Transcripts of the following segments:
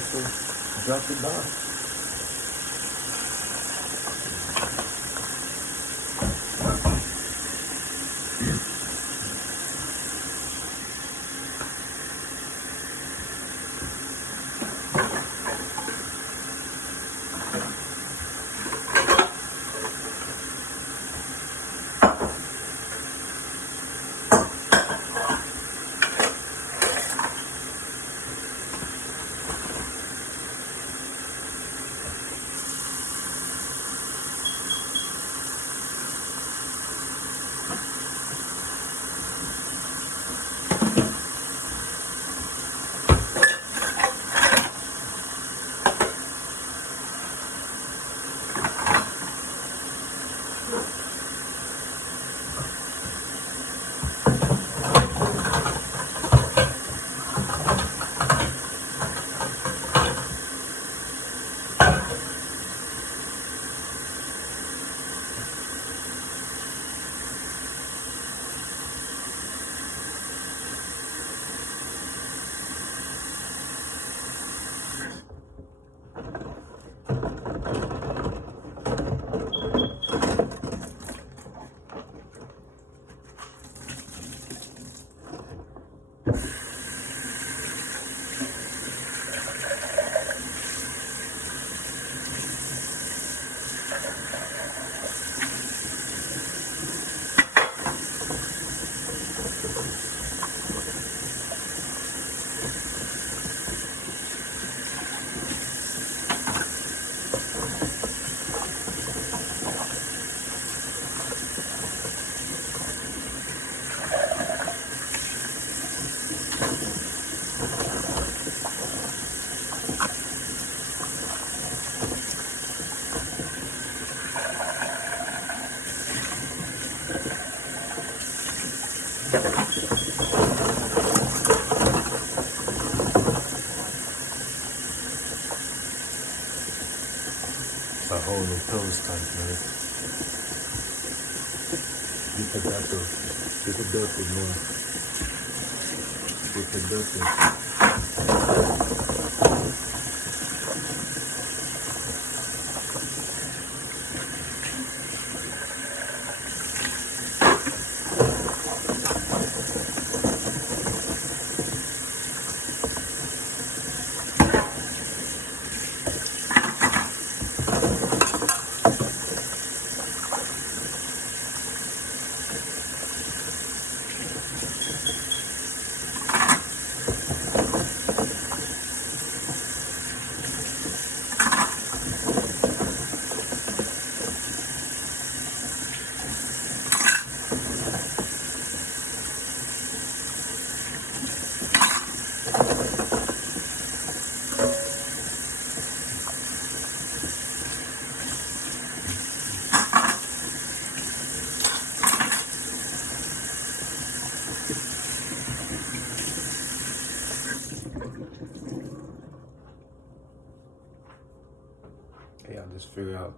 to drop the dime. It's a whole new pills type, man. Be productive. Be productive, man. Be productive.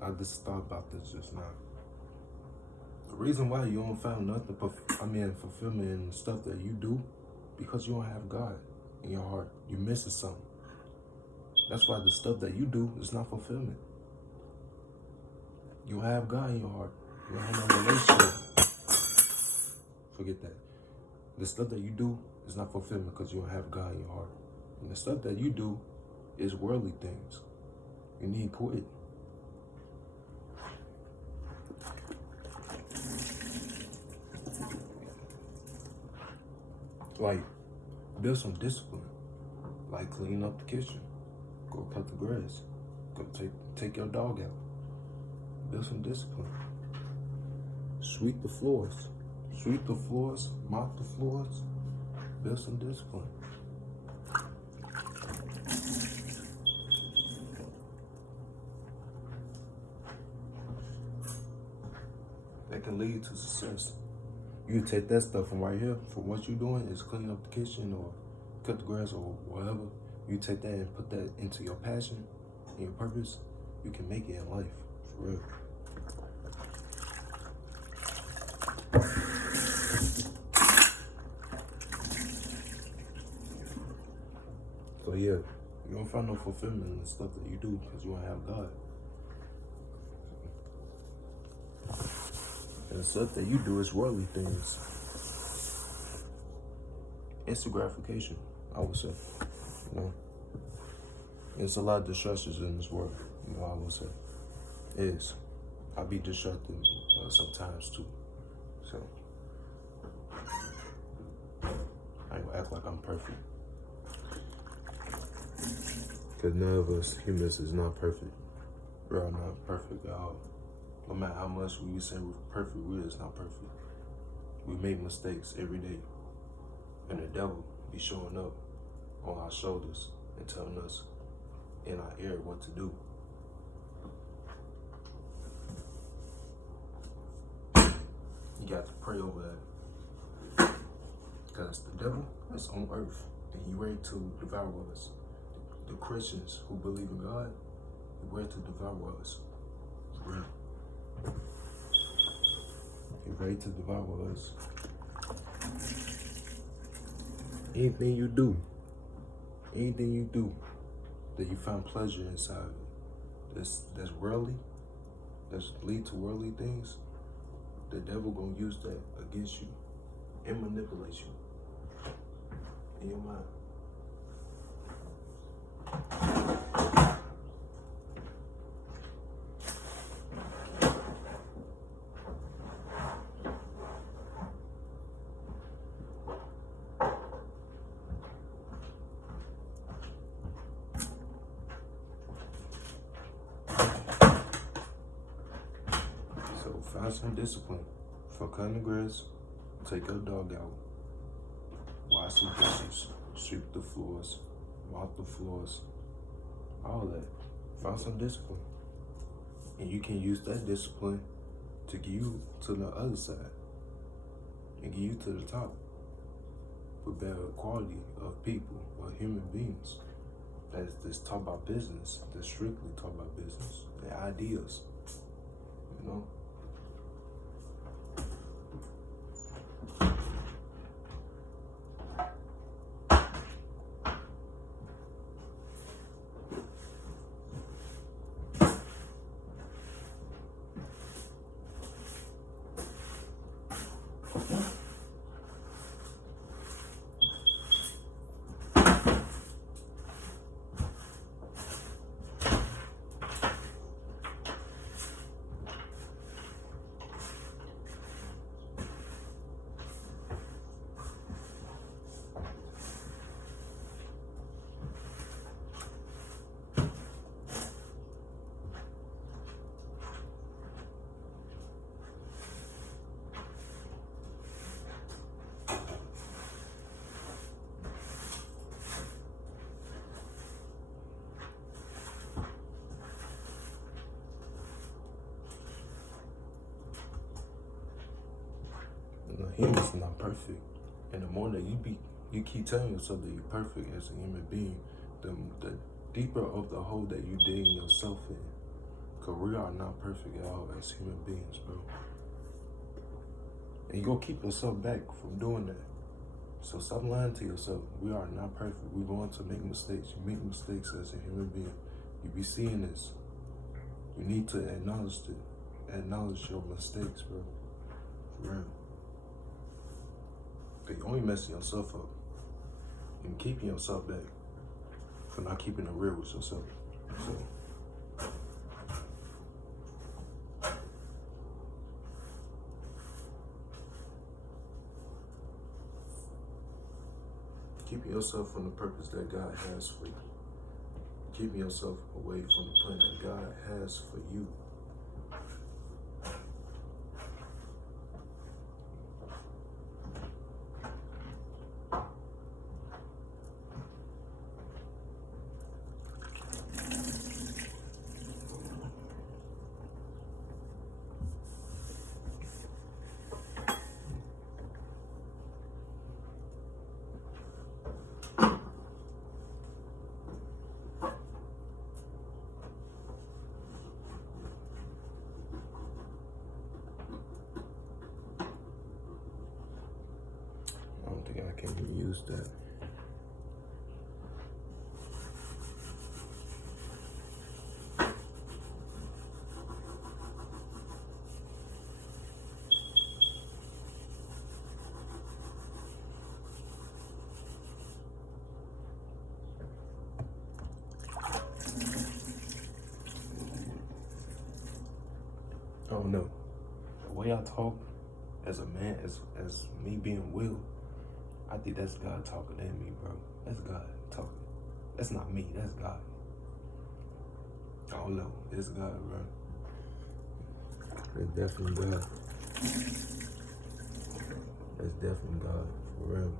I just thought about this just now. The reason why you don't find nothing, fulfillment in stuff that you do, because you don't have God in your heart. You're missing something. That's why the stuff that you do is not fulfillment. You don't have God in your heart. You don't have no relationship. Forget that. The stuff that you do is not fulfillment because you don't have God in your heart. And the stuff that you do is worldly things. You need to quit. Like, build some discipline. Like, clean up the kitchen. Go cut the grass. Go take your dog out. Build some discipline. Sweep the floors. Sweep the floors. Mop the floors. Build some discipline. That can lead to success. You take that stuff from right here, from what you're doing is clean up the kitchen or cut the grass or whatever. You take that and put that into your passion and your purpose, you can make it in life, for real. So yeah, you don't won't find no fulfillment in the stuff that you do because you won't have God. And the stuff that you do is worldly things. Instant gratification, I would say. You know, it's a lot of distractions in this world. You know, I would say it is. I be distracted sometimes too. So I ain't gonna act like I'm perfect. Because none of us humans is not perfect. We're not perfect at all. No matter how much we say we're perfect, we're just not perfect. We make mistakes every day. And the devil be showing up on our shoulders and telling us in our ear what to do. You got to pray over that. Because the devil is on earth and he ready to devour us. The Christians who believe in God, he ready to devour us. Real. He ready to devour us. Anything you do that you find pleasure inside, that's worldly, that's lead to worldly things, the devil gonna use that against you and manipulate you in your mind. Find some discipline. For cutting the grass, take your dog out, wash the dishes, sweep the floors, mop the floors, all that. Find some discipline. And you can use that discipline to get you to the other side and get you to the top with better quality of people or human beings that's talk about business, that strictly talk about business, their ideas, you know? Humans are not perfect. And the more that you keep telling yourself that you're perfect as a human being, the deeper of the hole that you dig yourself in. Because we are not perfect at all as human beings, bro. And you're going to keep yourself back from doing that. So stop lying to yourself. We are not perfect. We're going to make mistakes. You make mistakes as a human being. You be seeing this. You need to acknowledge it. Acknowledge your mistakes, bro. For real. You're only messing yourself up and keeping yourself back for not keeping it real with yourself. So, keeping yourself from the purpose that God has for you. Keeping yourself away from the plan that God has for you. I don't think I can use that. I don't know. The way I talk as a man, as me being Will, I think that's God talking in me, bro. That's God talking. That's not me, that's God. I don't know. It's God, bro. It's definitely God. It's definitely God, for real.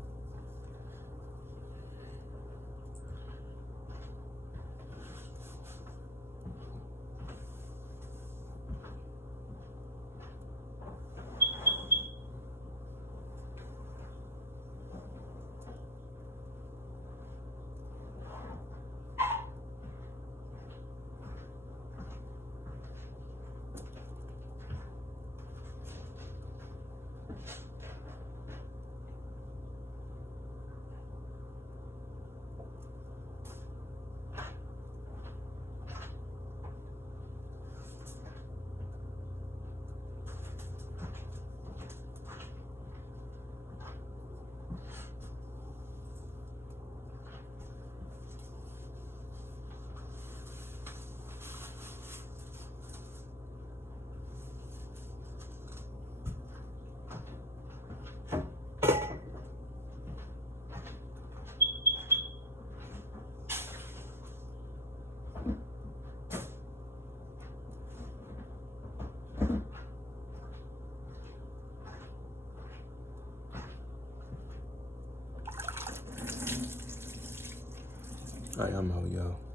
All right, I'm out, y'all.